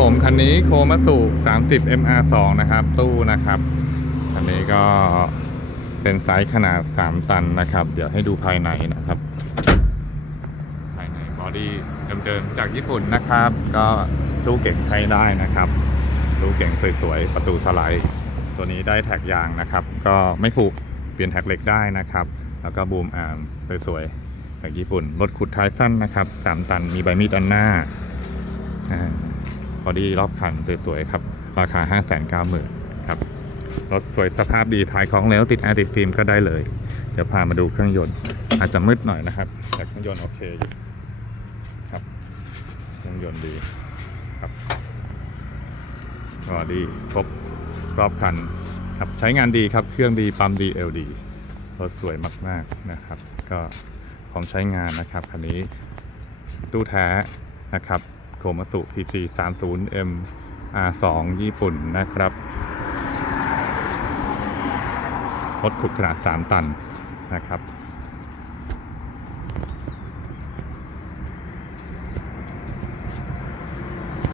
ผม คันนี้โคมาสุ30 MR2 นะครับ ตู้นะครับ คันนี้ก็เป็นไซส์ขนาด 3 ตันนะครับ เดี๋ยวให้ดูภายในนะครับ ภายในบอดี้เดิมๆจากญี่ปุ่นนะครับ ก็ตู้เก่งใช้ได้นะครับตู้เก่งสวยๆ ประตูสไลด์ ตัวนี้ได้แท็กยางนะครับ ก็ไม่ผูกเปลี่ยนแท็กเหล็กได้นะครับ แล้วก็บูมอาร์มสวยๆจากญี่ปุ่น รถขุดท้ายสั้นนะครับ 3 ตันมีใบมีดอันหน้า บอดี้รอบคันสวยๆครับ ราคา 5 9 0 0 0 0ครับ รถสวยสภาพดีท้ายของแล้วติดแอร์ติดฟิล์มก็ได้เลย เดี๋ยวพามาดูเครื่องยนต์ อาจจะมืดหน่อยนะครับ แต่เครื่องยนต์โอเคอยู่ครับ เครื่องยนต์ดีครับก็ดีครบรอบคันครับใช้งานดีครับ เครื่องดีปั๊มดีเอลดีรถสวยมากๆนะครับ ก็ของใช้งานนะครับคันนี้ตู้แท้นะครับ โทมัสุ PC 3 0 M R2 ญี่ปุ่นนะครับ รถขุดขนาด 3 ตันนะครับ